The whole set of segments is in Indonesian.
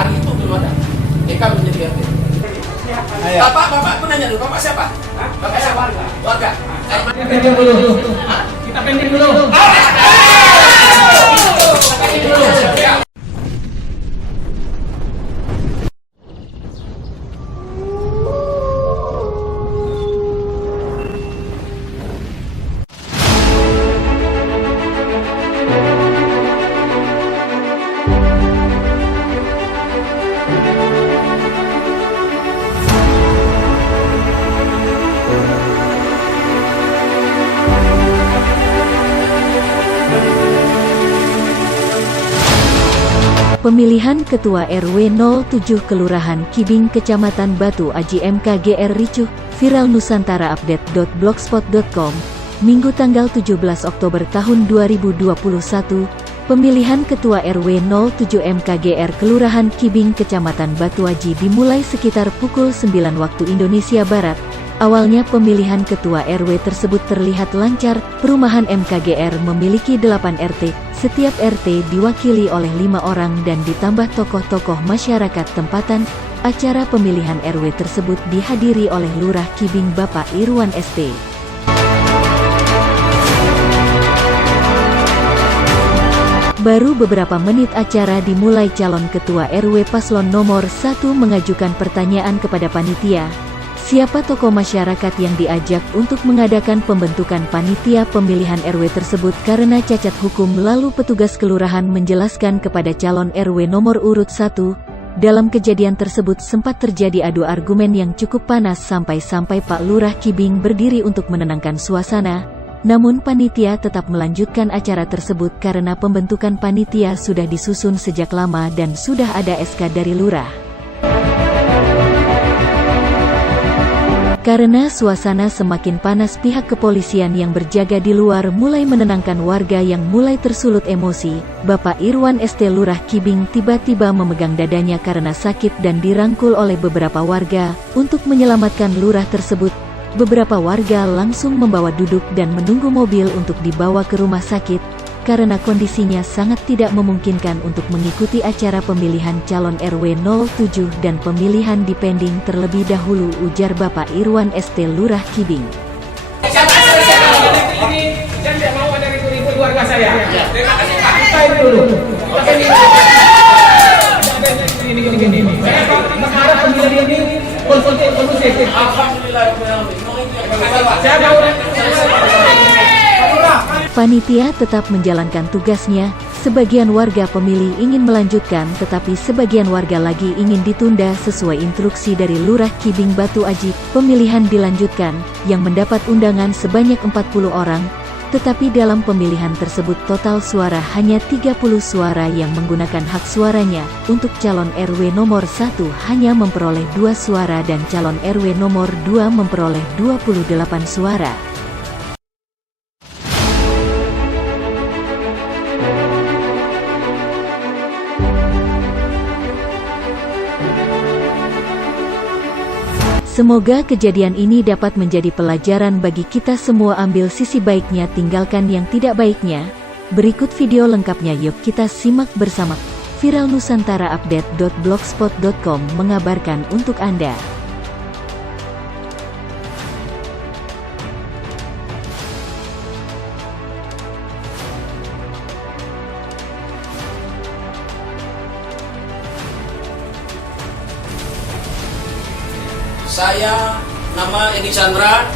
Hari itu belum ada. Eka menjadi RT. Bapak nanya dulu, Bapak siapa? Bapak siapa? Warga. Kita pending dulu. Kita pending dulu. Pemilihan Ketua RW 07 Kelurahan Kibing Kecamatan Batu Aji MKGR ricuh, viral Nusantara update.blogspot.com, Minggu tanggal 17 Oktober tahun 2021, pemilihan Ketua RW 07 MKGR Kelurahan Kibing Kecamatan Batu Aji dimulai sekitar pukul 9 waktu Indonesia Barat. Awalnya pemilihan Ketua RW tersebut terlihat lancar, perumahan MKGR memiliki 8 RT, setiap RT diwakili oleh 5 orang dan ditambah tokoh-tokoh masyarakat tempatan. Acara pemilihan RW tersebut dihadiri oleh Lurah Kibing Bapak Irwan ST. Baru beberapa menit acara dimulai, calon Ketua RW paslon nomor 1 mengajukan pertanyaan kepada panitia. Siapa tokoh masyarakat yang diajak untuk mengadakan pembentukan panitia pemilihan RW tersebut karena cacat hukum, lalu petugas kelurahan menjelaskan kepada calon RW nomor urut 1. Dalam kejadian tersebut sempat terjadi adu argumen yang cukup panas sampai-sampai Pak Lurah Kibing berdiri untuk menenangkan suasana. Namun panitia tetap melanjutkan acara tersebut karena pembentukan panitia sudah disusun sejak lama dan sudah ada SK dari Lurah. Karena suasana semakin panas, pihak kepolisian yang berjaga di luar mulai menenangkan warga yang mulai tersulut emosi. Bapak Irwan ST Lurah Kibing tiba-tiba memegang dadanya karena sakit dan dirangkul oleh beberapa warga. Untuk menyelamatkan lurah tersebut, beberapa warga langsung membawa duduk dan menunggu mobil untuk dibawa ke rumah sakit, karena kondisinya sangat tidak memungkinkan untuk mengikuti acara pemilihan calon RW 07 dan pemilihan dipending terlebih dahulu, ujar Bapak Irwan ST Lurah Kibing. Ini dan tidak mau ada ribut-ribut warga saya. Terima kasih Pak. Kita dulu. Saya berharap pemilihan ini kondusif. Alhamdulillah. Panitia tetap menjalankan tugasnya. Sebagian warga pemilih ingin melanjutkan, tetapi sebagian warga lagi ingin ditunda sesuai instruksi dari Lurah Kibing Batu Aji. Pemilihan dilanjutkan, yang mendapat undangan sebanyak 40 orang. Tetapi dalam pemilihan tersebut total suara hanya 30 suara yang menggunakan hak suaranya. Untuk calon RW nomor 1 hanya memperoleh 2 suara dan calon RW nomor 2 memperoleh 28 suara. Semoga kejadian ini dapat menjadi pelajaran bagi kita semua, ambil sisi baiknya, tinggalkan yang tidak baiknya. Berikut video lengkapnya, yuk kita simak bersama. Viral Nusantara update.blogspot.com mengabarkan untuk Anda. Saya nama Edi Chandra.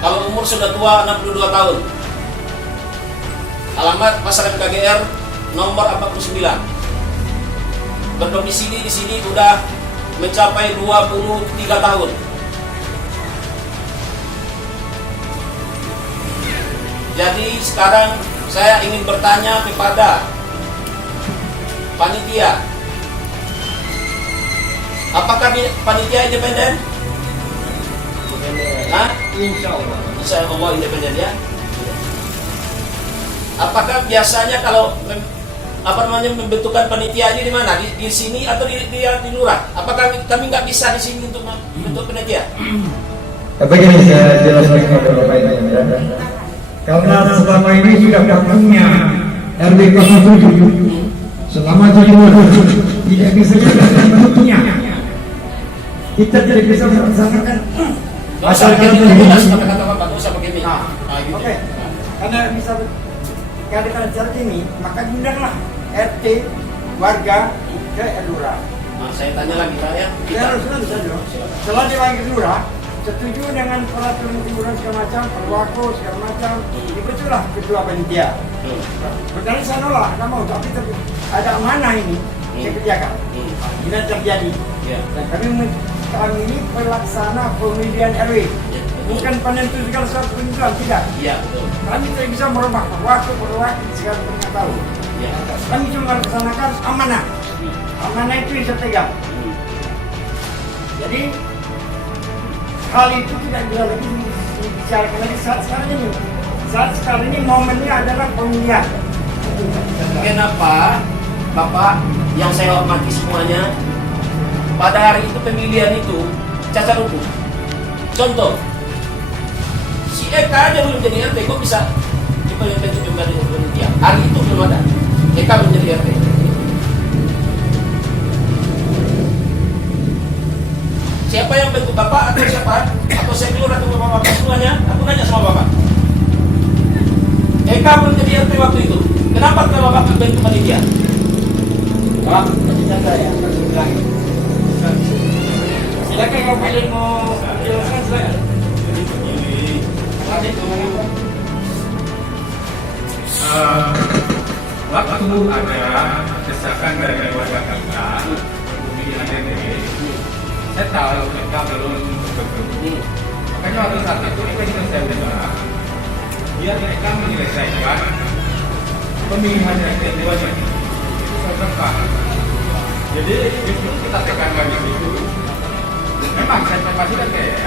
Kalau umur sudah tua 62 tahun. Alamat Pasar MKGR nomor 49. Berdomisili di sini sudah mencapai 23 tahun. Jadi sekarang saya ingin bertanya kepada panitia. Apakah panitia independen? Hah? Insya Allah independen ya. Apakah biasanya kalau membentukkan panitia ini di mana? Di sini atau di lurah? Apakah kami nggak bisa di sini untuk membentuk panitia? Begini saya jelaskan kepada Bapak Ibu ya. Karena selama ini sudah waktunya RW 07 selama 7 bulan tidak bisa bentuknya. Kita tidak bisa melaksanakan Asal kita kata Bapak, nggak usah pakai ini. Gitu. Oke, karena bisa keadaan seperti ini, maka diundanglah RT warga ke Lurah. Nah, saya tanya lagi saya. Setelah dipanggil Lurah, setuju dengan peraturan iuran segala macam, perwako segala macam, itulah ketua panitia. Sebenarnya saya nolak, nggak mau, tapi ada amanah ini saya kerjakan. Ini terjadi. Dan kami ini pelaksana pemilihan RW, bukan penentu segala sesuatu pemilihan, tidak. Iya, betul. Kami tidak bisa merubah perwako segala macam tahu. Kami cuma melaksanakan amanah. Amanah itu yang saya pegang. Jadi hal itu tidak bisa lagi dibicarakan lagi saat sekarang ini. Saat sekarang ini momennya adalah pemilihan. Kenapa Bapak yang saya hormati semuanya pada hari itu pemilihan itu cacat hukum? Contoh, si Eka aja belum jadi RT, kok bisa dibentuk menjadi panitia? Hari itu belum ada, Eka belum jadi RT. Siapa yang bentuk Bapak atau siapa? Atau saya keluar atau Bapak semuanya? Aku nanya sama Bapak. Eka belum jadi RT waktu itu. Kenapa kalau Bapak bentuk panitia? Pak, cerita saya lagi. Silakan kalau kalian mau jelaskan silakan. Waktu ada desakan dari warga kita pemilihan RT, saya tahu mereka belum betul. Makanya waktu saat itu mereka juga saya dengar, biar mereka menyelesaikan pemilihan RT wajib itu serentak. Jadi itu kita tekankan di situ. Memang saya pastikan kayak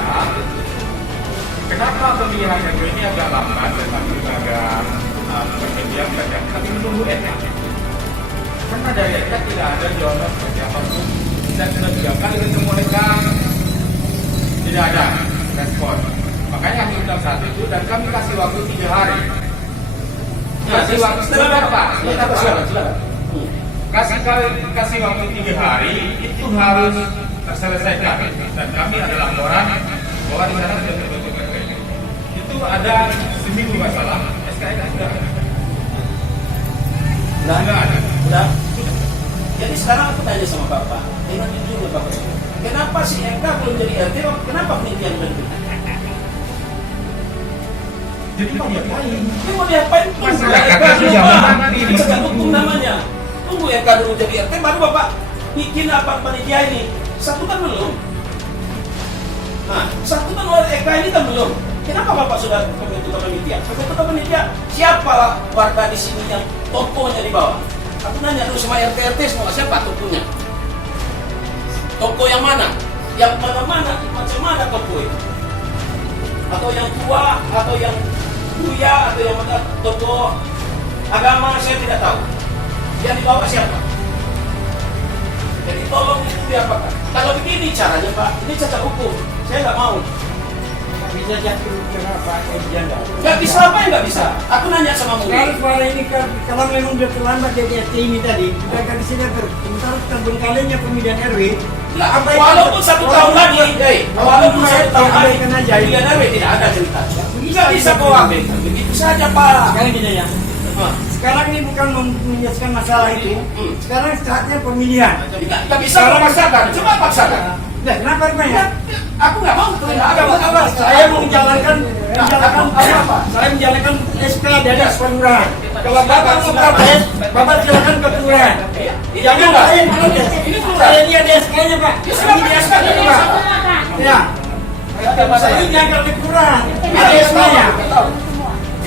kenapa pemilihan RT ini agak lambat dan agak berkembang saja, tapi menunggu RT. Karena dari RT tidak ada jawaban seperti apapun. Dan sudah 3 kali ketemu mereka, tidak ada respon. Makanya kami undang saat itu dan kami kasih waktu 3 hari. Kasih waktu sebentar Pak, kasih waktu 3 hari itu harus terselesaikan. Dan kami ada laporan bahwa di sana sudah terbentuk RT. Itu ada seminggu masalah. SKN sudah ada. Sudah ada. Sudah. Jadi sekarang aku tanya sama Bapak, dengan jujur ya Bapak, kenapa si Eka belum jadi RT? Kenapa penelitian bentuk? Jadi mau diapain? Ini mau diapain? Masalah Eka Eka dulu sudah Pak, mati. itu kan hukum namanya. Tunggu Eka dulu jadi RT, baru Bapak bikin apa panitia ini. Satu kan belum. Nah, satu kan oleh Eka ini kan belum. Kenapa Bapak sudah membentuk panitia? Membentuk panitia, siapa warga di sini yang tokohnya di bawah? Aku nanya dulu sama RT semua, siapa tokohnya? Toko yang mana? Yang mana-mana, macam mana toko itu? Atau yang tua, atau yang buya, atau yang mana toko agama, saya tidak tahu. Yang di bawah siapa? Jadi tolong itu diapakan. Kalau begini caranya Pak, ini cacat hukum. Saya nggak mau. Bisa jatuh kenapa janda? Nggak bisa apa yang nggak bisa? Aku nanya sama Kalau murid. suara ini kalau memang sudah terlambat jadi RT ini tadi, kita akan disini sementara terbengkalainya pemilihan RW. Nggak, walaupun 1 tahun lagi, walaupun 1 tahun lagi, abaikan aja. pemilihan RW tidak ada cerita. Nggak bisa kau abaikan, begitu saja Pak. Sekarang gini ya. Sekarang ini bukan menyelesaikan masalah itu. Sekarang saatnya pemilihan. Nggak bisa kau paksakan, coba paksakan. Nah, kenapa banyak? Aku nggak mau terima. Apa? Saya mau menjalankan saya menjalankan SK dari kelurahan. Kalau Bapak mau protes, Bapak silakan ke kelurahan. Jangan saya protes. Saya lihat di SK-nya Pak. Ini di SK ini Pak. Ya. Saya jangan ke kelurahan. Ada SK-nya.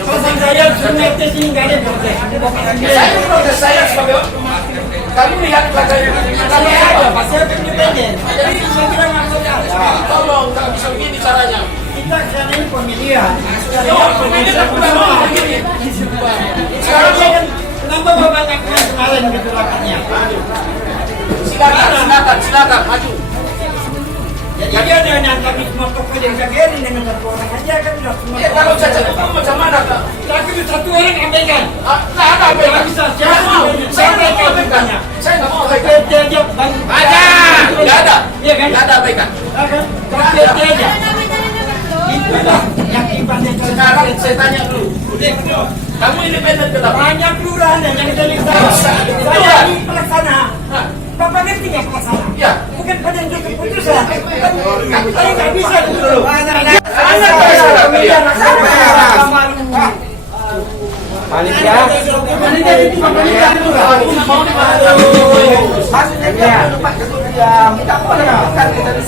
Selesai saya suruh tes ini nggak ada protes. Saya protes, saya sebagai kamu lihat katanya kami apa? Pasti akan independen. Jadi saya kira maksudnya. Tolong, nggak bisa begini caranya. Kita sekarang ini pemilihan. Pemilihan aku nggak mau begini. Sekarang saya kan kenapa Bapak takkan kemarin kecelakaannya? Silakan, maju. Jadi dia dengan kami semua tokoh yang jagain dengan 1 orang aja kan sudah semua. Kalau cacat hukum macam mana Kak? Tapi 1 orang abaikan. Nggak ada apa Nggak bisa. Siapa yang abaikan? Saya nggak mau abaikan. Dia RT aja. Itulah yang ibaratnya Sekarang saya tanya dulu, kamu independen kenapa? banyak kelurahan yang jadi saya ini pelaksana. Bapak ngerti nggak pelaksana? Ya. Bukan penentu keputusan. Saya nggak bisa dulu. Panitia itu panitia dulu.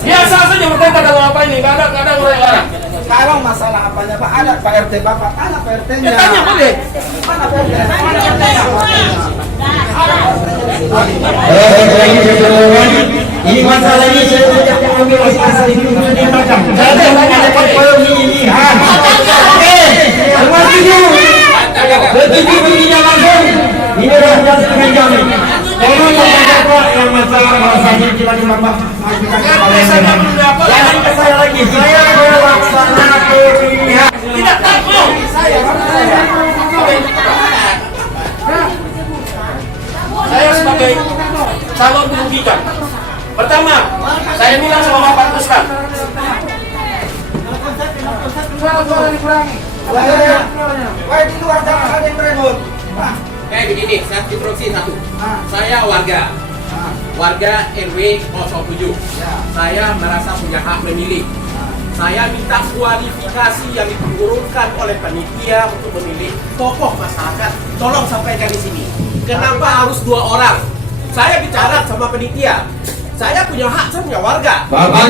Biasa saja mereka kalau apa ini, nggak ada orang-orang. Kalau masalah apanya Pak, ada Pak RT Bapak, ada Pak RT-nya. Ya tanya boleh. Mana Pak RT? Ini masalah ini saya tidak mengambil asal ini macam. Saya tidak mengadakan pemilihan. Oke, semua setuju. Setuju begini langsung. Ini sudah setengah jam. Tolong Bapak yang masalah ini tiba-tiba Bapak ajukan kepada saya. Jangan ke saya lagi. Saya melaksanakan pemilihan. Tidak takut. Saya sebagai calon dirugikan. Pertama, saya bilang sama Bapak Ustaz. Wah, di luar jangan ada yang berebut. Pak, Kayak begini, saya instruksi satu. Saya warga RW 07. Saya merasa punya hak memilih. Saya minta kualifikasi yang diturunkan oleh panitia untuk memilih tokoh masyarakat. Tolong sampaikan di sini. Kenapa harus 2 orang? Saya bicara sama panitia. Saya punya hak, saya punya warga. Bapak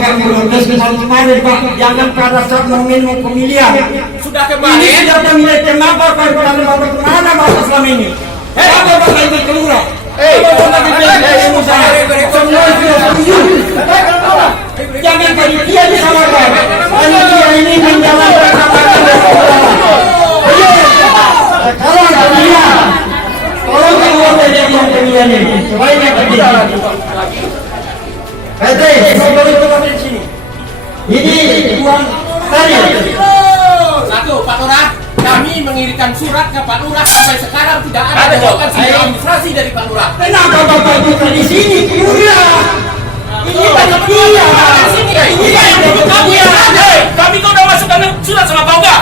kan protes ke sana kemarin Pak, jangan pada saat momen pemilihan. Sudah Ini kemarin. sudah pemilihan kenapa Pak Bapak kemana Bapak selama ini? Apa Bapak itu keluar? Bapak itu semua sudah setuju. Jangan panitia disalahkan. Panitia ini menjalankan kalau pemilihan, tolong keluar dari pemilihan ini. Sebaiknya pemilihan. Ini uang tadi. Satu, Pak Lurah, kami mengirimkan surat ke Pak Lurah sampai sekarang tidak ada jawaban administrasi dari Pak Lurah. Kenapa Bapak bukan di sini? Ini panitia. Kamu yang ada. Kami kau udah masukkan surat sama kau enggak?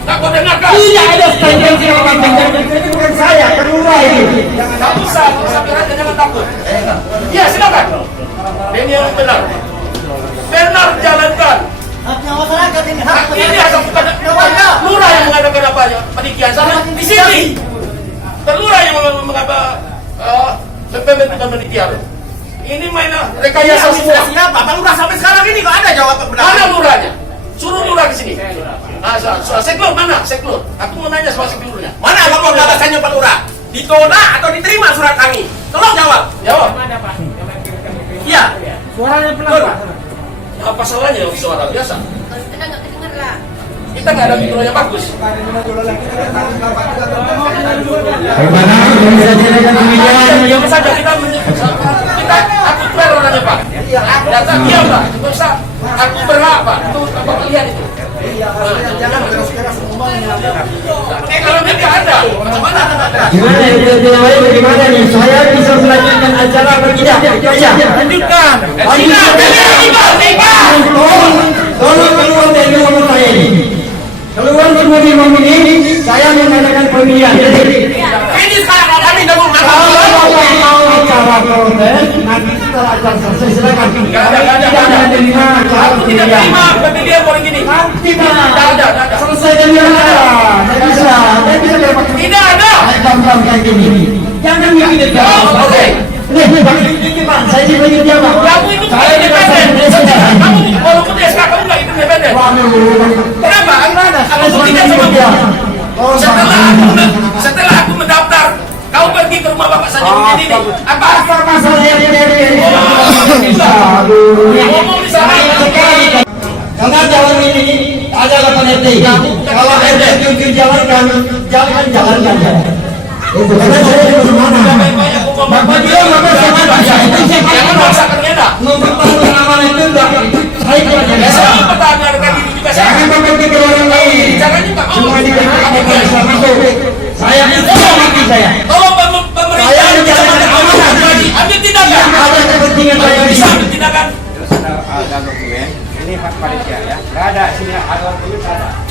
Tak kau dengarkan. Tidak ada standar siapa ini bukan saya, kedua ini. Tak usah aja, jangan takut. Iya, silakan. Ini yang benar. Benar jalankan. haknya masyarakat ini hak Ini asal bukan lurah yang mengadakan apa ya? Panitia sana di sini. Lurah yang mengapa pembentukan panitia. Ini main rekayasa semua. Siapa? Pak Lurah sampai sekarang ini kok ada jawaban benar? Mana lurahnya? Suruh lurah ke sini. Seklur mana? Seklur. Aku mau nanya sama seklurnya. Mana lapor balasannya Pak Lurah? Ditolak atau diterima surat kami? Tolong jawab. Jawab. Iya. Suaranya pelan Pak. Apa salahnya suara biasa? Kita nggak kedengar lah. Kita nggak ada mikro yang bagus. Bagaimana bisa jadikan pemilihan? Yang saja kita aku fair orangnya Pak. Data diam Pak. Nggak usah. Aku berhak Pak. Itu Bapak lihat itu. Kalau mereka ada, mana ada? Gimana itu bagaimana nih? Saya bisa melanjutkan acara apa tidak? Aja. Lanjutkan. Tolong keluar dari rumah saya ini. Keluar dari rumah ini, saya mengadakan pemilihan. Ini sekarang ada di dalam Kalau Bapak mau acara protes, nanti setelah acara selesai silakan. Nggak ada. Menerima acara Aku tidak pemilihan. terima pemilihan orang ini. Nanti Pak. Tidak ada. Selesai dari mana? Saya bisa dapat. Tidak ada. Gampang kayak gini. Jangan begini. Oke. Nih, ini Pak, saya dibagi dia Pak. Kamu itu bukan independen. Kamu walaupun SK kamu nggak itu independen. Kenapa? Aku tidak sama setelah aku mendaftar, kau pergi ke rumah bapak saja begini nih. Apa? Masalah yang Ngomong di sana. karena jalan ini ada 8 RT. Kalau RT itu jalankan, jangan jalankan. Karena saya di mana? Bapak dia bapak sama Jangan maksakan dia. mempertahankan amanah itu enggak. Saya tidak Saya mempertahankan diri juga saya. jangan pergi ke orang lain. Jangan juga. Semua dikatakan sama itu. Saya itu mati saya. Tolong pemerintah Saya menjalankan amanah. ambil tindakan. Ada kepentingan saya di Bisa sini. ambil tindakan.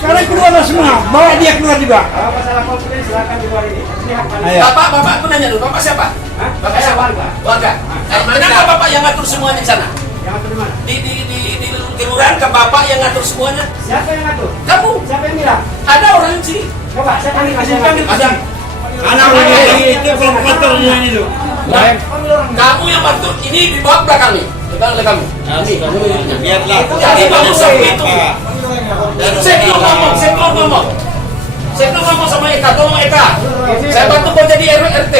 Sekarang keluar semua, bawa dia keluar juga. Masalah komplain silakan di luar ini. Ayo. Bapak aku nanya dulu, Bapak siapa? Bapak siapa? Warga. Kenapa Bapak yang ngatur semuanya di sana? Yang ngatur di mana? Di kelurahan ke Bapak yang ngatur semuanya? Siapa yang ngatur? Kamu? Siapa yang bilang? Ada orang di sini? Coba saya panggil Kasih yang panggil ngatur. anak lagi itu provokatornya itu. Nah, kamu yang ngatur ini di bawah belakang nih. Belakang oleh kamu. Ini. Biarlah. Jadi banyak seperti itu. Saya belum ngomong. Saya belum ngomong sama Eka, tolong Eka. Saya bantu kau jadi RW RT.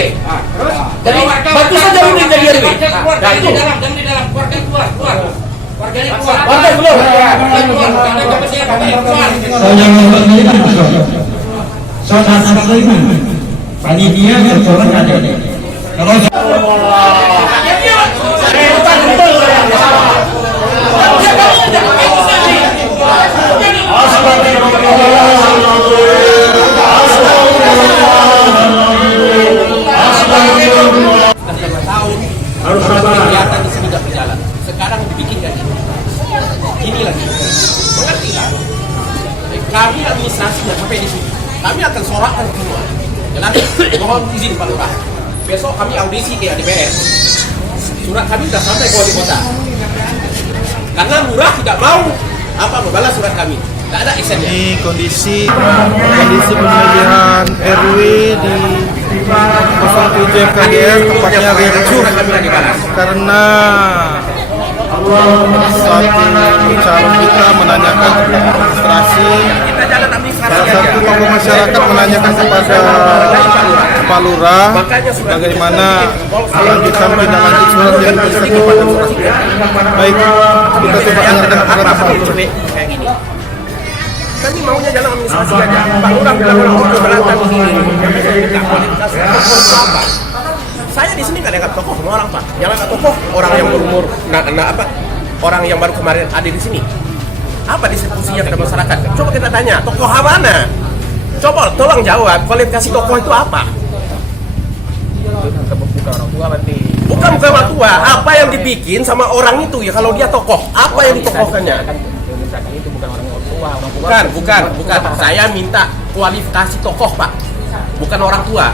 Jadi bantu saja Rudi jadi RW. Nah itu. Jangan di dalam, keluar. Warganya keluar. Warga belum. So yang memiliki soal asal itu, panitia bersorak ada. Kalau harus kelihatan di sini nggak berjalan. Sekarang dibikin kayak gini. Gini lagi. Mengerti kan? Kami administrasinya sampai di sini. Kami akan sorakkan semua. Jelas. Mohon izin Pak Lurah. Besok kami audisi ke DPR. Surat kami sudah sampai ke wali kota. Karena Lurah tidak mau membalas surat kami. Tidak ada actionnya. Ini kondisi pemilihan RW di 07 MKGR tempatnya ricuh karena satu calon kita menanyakan administrasi, salah satu tokoh masyarakat menanyakan kepada Pak Lurah bagaimana melanjutkan tindak lanjut surat yang diberikan kepada Lurah. Baik, kita coba dengarkan kepada Pak Lurah. Kami maunya jalan administrasi aja. Pak Lurah bilang orang keberatan di sini. Saya di sini nggak ada tokoh semua orang Pak. Yang ada tokoh orang yang berumur, orang yang baru kemarin ada di sini. Apa distribusinya kepada masyarakat? Coba kita tanya, tokoh mana? Coba tolong jawab. Kualifikasi tokoh itu apa? Bukan orang tua berarti. Bukan orang tua. Apa yang dibikin sama orang itu ya kalau dia tokoh? Apa yang ditokohkannya? Bukan. Saya minta kualifikasi tokoh, Pak. Bukan orang tua.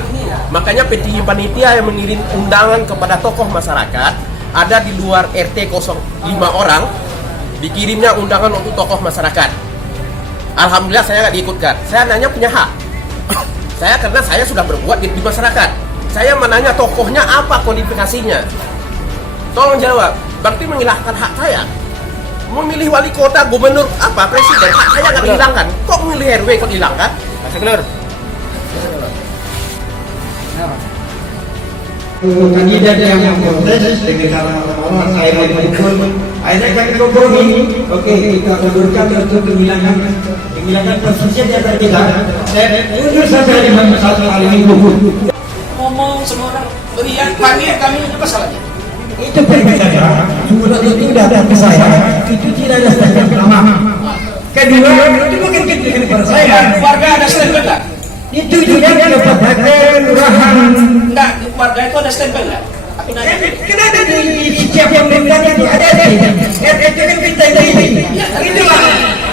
Makanya panitia yang mengirim undangan kepada tokoh masyarakat ada di luar RT 05 orang, dikirimnya undangan untuk tokoh masyarakat. Alhamdulillah saya nggak diikutkan. Saya nanya punya hak. Karena saya sudah berbuat di masyarakat. Saya menanya tokohnya apa kualifikasinya. Tolong jawab. Berarti menghilangkan hak saya. Memilih wali kota, gubernur, presiden, hak saya nggak dihilangkan. Kok memilih RW kok dihilangkan? Benar. kandidat yang memprotes dengan orang saya mengikuti akhirnya kami kompromi. Oke, kita kabulkan untuk menghilangkan posisi di antara kita. Saya undur saja dengan satu kali minggu. Ngomong semua orang berian panggil kami apa salahnya? Itu perbedaan. Surat itu datang ke saya. Itu tidak ada stempel pertama. Kedua, itu bukan kritikan kepada saya. Warga ada stempel nggak? Itu juga kepada kelurahan. Enggak, di warga itu ada stempel nggak? Aku nanya. Kenapa di setiap pemerintahan itu ada itu kan kita ini. Itulah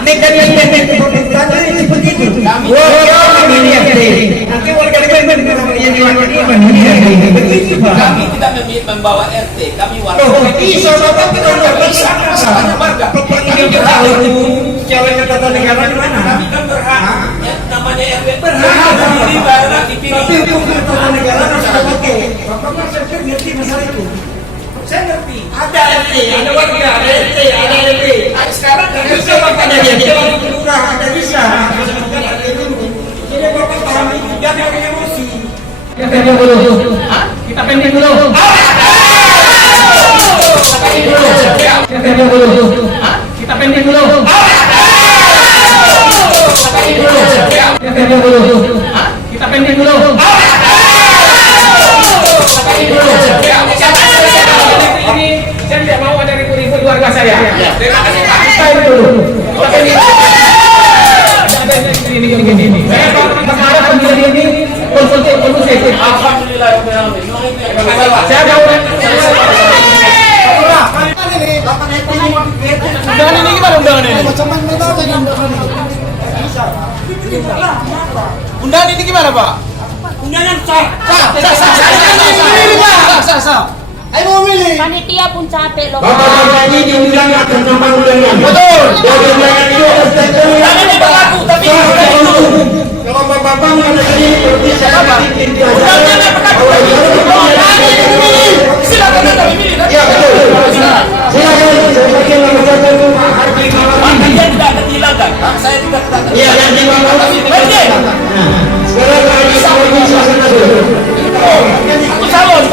mekanisme pemerintahan itu seperti itu. Warga memilih nanti warga yang memilih begitu Pak. Kami tidak membawa RT, kami warga. Oh, bisa Bapak tidak bisa, masalahnya warga. Ini kita itu calon kata negara di mana? Kami kan berhak, ya, namanya RW berhak dipilih, berhak dipilih. Tapi hukum kata negara harus pakai. Bapak saya ngerti masalah itu. Saya ngerti. Ada RT, ada warga, ada RT, ada RW. Sekarang nggak Bisa Bapak dari jalan kelurahan ada bisa. Jadi Bapak paham itu, jangan pakai emosi. Kita pending dulu. Kita pending dulu. Kita pending dulu. Kita pending dulu. Ini saya tidak mau ada ribut-ribut warga saya. Terima kasih Pak. Kita ini dulu. Kita pending. Ini. Saya berharap pemilihan ini konsumsi. Alhamdulillah. Saya mau Undangan ini gimana undangan ini? Macam mana undangan ini? Undangan ini gimana, Pak? Undangan sah. Sah. Ayo mau milih. Panitia pun capek loh. Bapak-bapak ini diundang akan sama undangan. Betul. Dari undangan itu harus Tapi ini berlaku, tapi kalau bapak-bapak mengatakan ini berarti saya silakan Anda memilih. Iya betul. Silakan. Saya pakai nomor 1 Harvey Malawandi. Dia tidak akan dihilangkan. Saya juga tidak akan. Iya nanti Malawandi. Sekarang kami sama suasana dulu. Aku salon.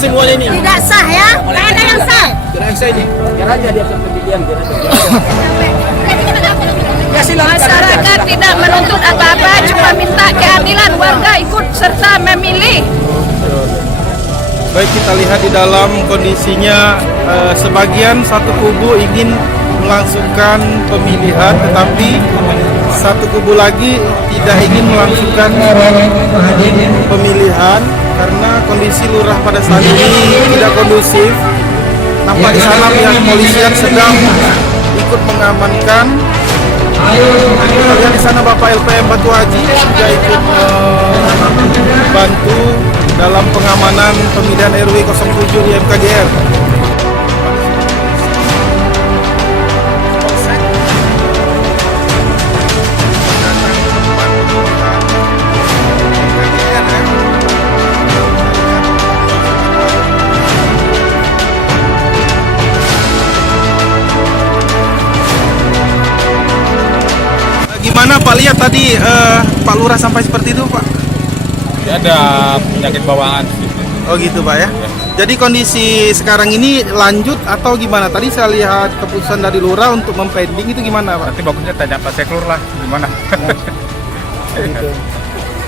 semuanya ini. Tidak sah ya? Tidak ada yang sah. Tidak yang sah ini. Biar aja dia pemilihan, biar aja. Ya silakan. Masyarakat tidak menuntut apa-apa, cuma minta keadilan, warga ikut serta memilih. Baik, kita lihat di dalam kondisinya sebagian satu kubu ingin melangsungkan pemilihan, tetapi satu kubu lagi tidak ingin melangsungkan pemilihan karena kondisi lurah pada saat ini tidak kondusif. Nampak di sana pihak kepolisian sedang ikut mengamankan. Kemudian di sana Bapak LPM Batu Haji juga ikut bantu dalam pengamanan pemilihan RW 07 di MKGR. Gimana Pak lihat tadi Pak Lurah sampai seperti itu Pak? Ya, ada penyakit bawaan. Oh gitu Pak ya. Jadi kondisi sekarang ini lanjut atau gimana? Tadi saya lihat keputusan dari Lurah untuk mempending itu gimana Pak? Nanti bagusnya tanya Pak Seklur lah gimana. Gitu.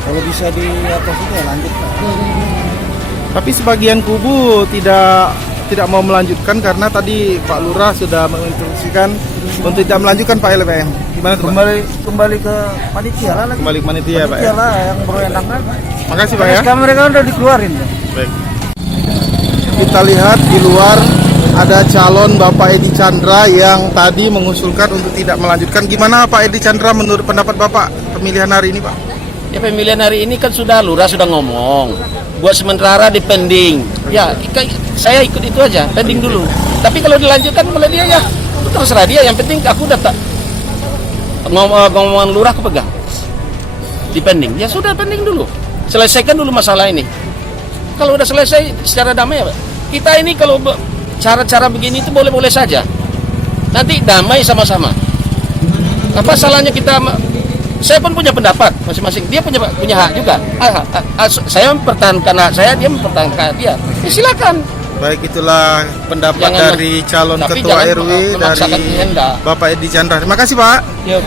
Kalau bisa di atas itu ya lanjut Pak. Tapi sebagian kubu tidak mau melanjutkan karena tadi Pak Lurah sudah menginstruksikan untuk tidak melanjutkan Pak LPM. Gimana tuh Pak? Kembali ke panitia lah lagi. Kembali ke panitia Pak ya. Panitia lah yang berwenang kan. Makasih Pak ya. Sekarang mereka udah dikeluarin. Baik. Kita lihat di luar ada calon Bapak Edi Chandra yang tadi mengusulkan untuk tidak melanjutkan. Gimana Pak Edi Chandra menurut pendapat Bapak pemilihan hari ini Pak? Ya pemilihan hari ini kan Lurah sudah ngomong buat sementara dipending. Ya saya ikut itu aja, pending dulu. Tapi kalau dilanjutkan mulai dia ya terserah dia. Yang penting aku udah tak ngomong Lurah aku pegang. Dipending. Ya sudah pending dulu. Selesaikan dulu masalah ini. Kalau udah selesai secara damai ya Pak. Kita ini kalau cara-cara begini itu boleh-boleh saja. Nanti damai sama-sama. Apa salahnya kita? Saya pun punya pendapat masing-masing. Dia punya hak juga. Saya mempertahankan hak saya, dia mempertahankan dia. Ya, silakan. Baik, itulah pendapat dari calon ketua RW dari Bapak Edi Chandra. Terima kasih Pak. Yuk.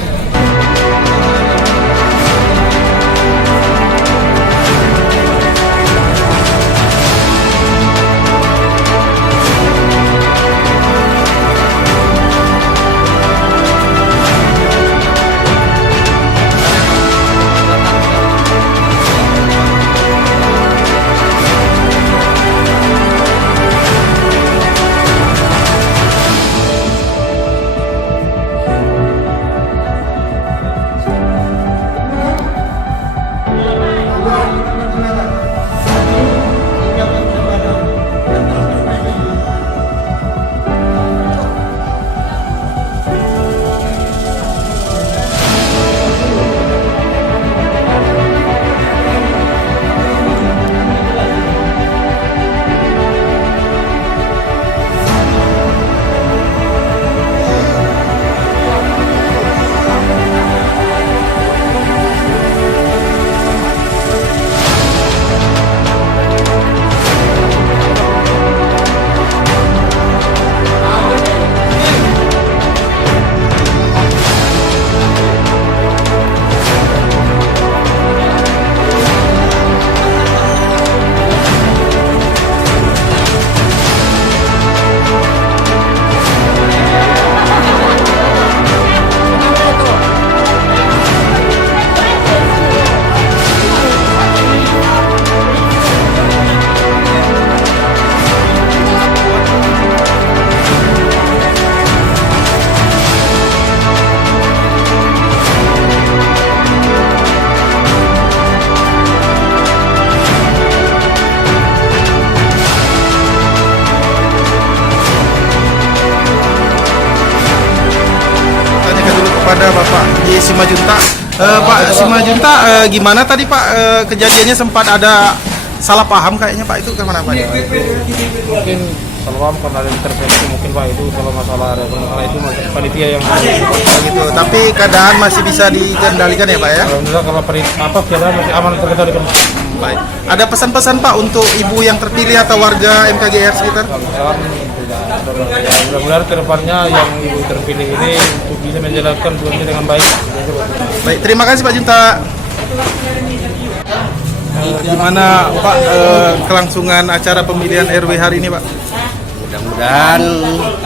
kepada Bapak J. Simajunta. Pak Simajunta, gimana tadi Pak kejadiannya sempat ada salah paham kayaknya Pak, itu kemana Pak? Mungkin salah paham karena ada intervensi mungkin Pak, itu kalau masalah itu masih panitia yang gitu. Tapi keadaan masih bisa dikendalikan ya Pak ya? Alhamdulillah kalau keadaan masih aman terkendalikan. Baik. Ada pesan-pesan Pak untuk ibu yang terpilih atau warga MKGR sekitar? Mudah-mudahan kedepannya yang ibu terpilih ini untuk bisa menjalankan tugasnya dengan baik. Baik, terima kasih Pak Junta. Gimana Pak kelangsungan acara pemilihan RW hari ini Pak? Mudah-mudahan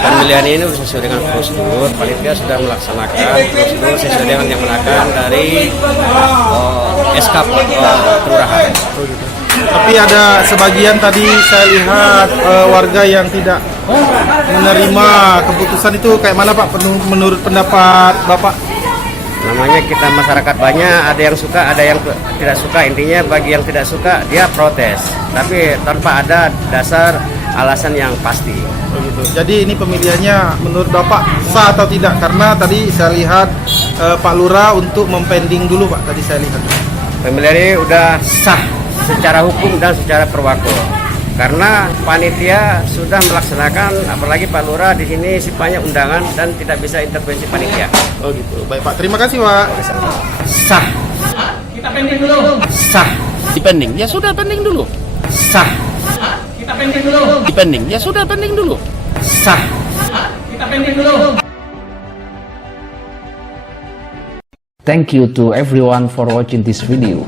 pemilihan ini sesuai dengan prosedur. Panitia sudah melaksanakan prosedur sesuai dengan yang melakukan dari SK kelurahan. Tapi ada sebagian tadi saya lihat warga yang tidak menerima keputusan itu kayak mana Pak menurut pendapat Bapak? Namanya kita masyarakat banyak, ada yang suka, ada yang tidak suka. Intinya bagi yang tidak suka dia protes, tapi tanpa ada dasar alasan yang pasti. Begitu. Jadi ini pemilihannya menurut Bapak sah atau tidak? Karena tadi saya lihat Pak Lurah untuk mempending dulu Pak, tadi saya lihat. Pemilihan ini udah sah secara hukum dan secara perwako. Karena panitia sudah melaksanakan, apalagi Pak Lurah di sini sifatnya undangan dan tidak bisa intervensi panitia. Oh gitu. Baik Pak, terima kasih Pak. Sah. Kita pending dulu. Sah. Dipending, ya sudah pending dulu. Sah. Kita pending dulu. Dipending, ya sudah pending dulu. Sah. Kita pending dulu. Thank you to everyone for watching this video.